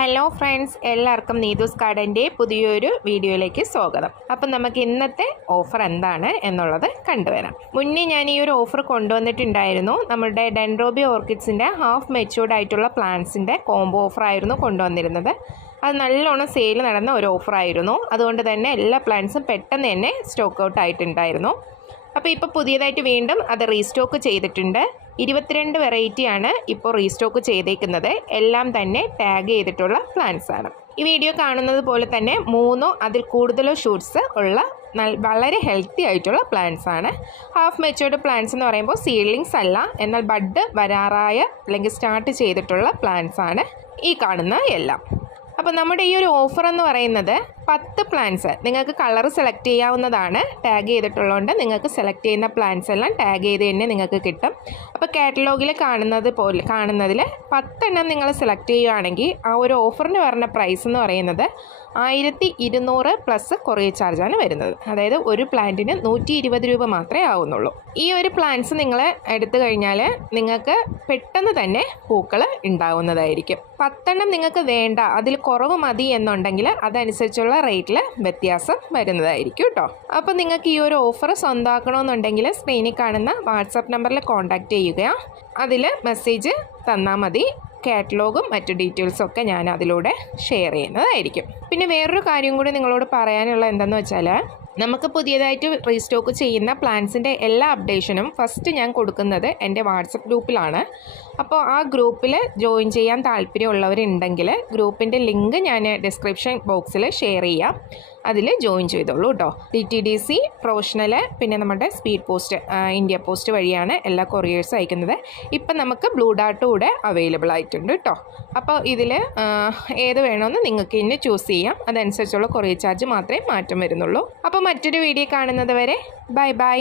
Hello friends, എല്ലാവർക്കും നീതൂസ് ഗാർഡൻ്റെ പുതിയൊരു വീഡിയോയിലേക്ക് സ്വാഗതം. അപ്പം നമുക്ക് ഇന്നത്തെ ഓഫർ എന്താണ് എന്നുള്ളത് കണ്ടുവരാം. മുന്നേ ഞാൻ ഈ ഒരു ഓഫർ കൊണ്ടുവന്നിട്ടുണ്ടായിരുന്നു. നമ്മുടെ ഡെൻഡ്രോബിയ ഓർക്കിഡ്സിൻ്റെ ഹാഫ് മെച്യൂർഡ് ആയിട്ടുള്ള പ്ലാന്റ്സിൻ്റെ കോംബോ ഓഫറായിരുന്നു കൊണ്ടുവന്നിരുന്നത്. അത് നല്ലോണം സെയിൽ നടന്ന ഒരു ഓഫറായിരുന്നു. അതുകൊണ്ട് തന്നെ എല്ലാ പ്ലാന്റ്സും പെട്ടെന്ന് തന്നെ സ്റ്റോക്ക് ഔട്ട് ആയിട്ടുണ്ടായിരുന്നു. അപ്പോൾ ഇപ്പോൾ പുതിയതായിട്ട് വീണ്ടും അത് റീസ്റ്റോക്ക് ചെയ്തിട്ടുണ്ട്. 22 വെറൈറ്റിയാണ് ഇപ്പോൾ റീസ്റ്റോക്ക് ചെയ്തേക്കുന്നത്. എല്ലാം തന്നെ ടാഗ് ചെയ്തിട്ടുള്ള പ്ലാന്റ്സ് ആണ്. ഈ വീഡിയോ കാണുന്നത് പോലെ തന്നെ 3 അതിൽ കൂടുതലോ ഷൂട്ട്സ് ഉള്ള വളരെ ഹെൽത്തി ആയിട്ടുള്ള പ്ലാന്റ്സ് ആണ്. ഹാഫ് മെച്യൂർഡ് പ്ലാന്റ്സ് എന്ന് പറയുമ്പോൾ സീഡ്ലിങ്സ് അല്ല, എന്നാൽ ബഡ് വരാറായ അല്ലെങ്കിൽ സ്റ്റാർട്ട് ചെയ്തിട്ടുള്ള പ്ലാന്റ്സ് ആണ് ഈ കാണുന്ന എല്ലാം. അപ്പോൾ നമ്മുടെ ഈ ഒരു ഓഫർ എന്ന് പറയുന്നത് 10 പ്ലാന്റ്സ് നിങ്ങൾക്ക് കളർ സെലക്ട് ചെയ്യാവുന്നതാണ്. ടാഗ് ചെയ്തിട്ടുള്ളതുകൊണ്ട് നിങ്ങൾക്ക് സെലക്ട് ചെയ്യുന്ന പ്ലാന്റ്സ് എല്ലാം ടാഗ് ചെയ്ത് തന്നെ നിങ്ങൾക്ക് കിട്ടും. അപ്പോൾ കാറ്റലോഗിൽ കാണുന്നതിൽ 10 എണ്ണം നിങ്ങൾ സെലക്ട് ചെയ്യുകയാണെങ്കിൽ ആ ഒരു ഓഫറിന് വരുന്ന പ്രൈസ് എന്ന് പറയുന്നത് 1200 പ്ലസ് കൊറിയർ ചാർജാണ് വരുന്നത്. അതായത് ഒരു പ്ലാന്റിന് 120 രൂപ മാത്രമേ ആവുന്നുള്ളൂ. ഈ ഒരു പ്ലാന്റ്സ് നിങ്ങൾ എടുത്തു കഴിഞ്ഞാൽ നിങ്ങൾക്ക് പെട്ടെന്ന് തന്നെ പൂക്കൾ ഉണ്ടാവുന്നതായിരിക്കും. 10 എണ്ണം നിങ്ങൾക്ക് വേണ്ട, അതിൽ കുറവ് മതി എന്നുണ്ടെങ്കിൽ അതനുസരിച്ചുള്ള റേറ്റിൽ വ്യത്യാസം വരുന്നതായിരിക്കും കേട്ടോ. അപ്പോൾ നിങ്ങൾക്ക് ഈ ഒരു ഓഫർ സ്വന്തമാക്കണമെന്നുണ്ടെങ്കിൽ സ്ക്രീനിൽ കാണുന്ന വാട്സാപ്പ് നമ്പറിൽ കോൺടാക്റ്റ് ചെയ്യുക. അതിൽ മെസ്സേജ് തന്നാൽ മതി. കാറ്റലോഗും മറ്റു ഡീറ്റെയിൽസും ഒക്കെ ഞാൻ അതിലൂടെ ഷെയർ ചെയ്യുന്നതായിരിക്കും. പിന്നെ വേറൊരു കാര്യം കൂടി നിങ്ങളോട് പറയാനുള്ള എന്താണെന്ന് വെച്ചാൽ, നമുക്ക് പുതിയതായിട്ട് റീസ്റ്റോക്ക് ചെയ്യുന്ന പ്ലാന്റ്സിൻ്റെ എല്ലാ അപ്ഡേഷനും ഫസ്റ്റ് ഞാൻ കൊടുക്കുന്നത് എൻ്റെ വാട്സപ്പ് ഗ്രൂപ്പിലാണ്. അപ്പോൾ ആ ഗ്രൂപ്പിൽ ജോയിൻ ചെയ്യാൻ താല്പര്യമുള്ളവരുണ്ടെങ്കിൽ ഗ്രൂപ്പിൻ്റെ ലിങ്ക് ഞാൻ ഡിസ്ക്രിപ്ഷൻ ബോക്സിൽ ഷെയർ ചെയ്യാം. അതിൽ ജോയിൻ ചെയ്തോളൂ കേട്ടോ. DTDC, പ്രൊഫഷണൽ, പിന്നെ നമ്മുടെ സ്പീഡ് പോസ്റ്റ്, ഇന്ത്യ പോസ്റ്റ് വഴിയാണ് എല്ലാ കൊറിയേഴ്സും അയക്കുന്നത്. ഇപ്പം നമുക്ക് ബ്ലൂ ഡാർട്ട് കൂടെ അവൈലബിൾ ആയിട്ടുണ്ട് കേട്ടോ. അപ്പോൾ ഇതിൽ ഏത് വേണമെന്ന് നിങ്ങൾക്ക് ഇന്ന് ചൂസ് ചെയ്യാം. അതനുസരിച്ചുള്ള കൊറിയർ ചാർജ് മാത്രമേ മാറ്റം വരുന്നുള്ളൂ. അപ്പോൾ മറ്റൊരു വീഡിയോ കാണുന്നത് വരെ ബൈ ബൈ.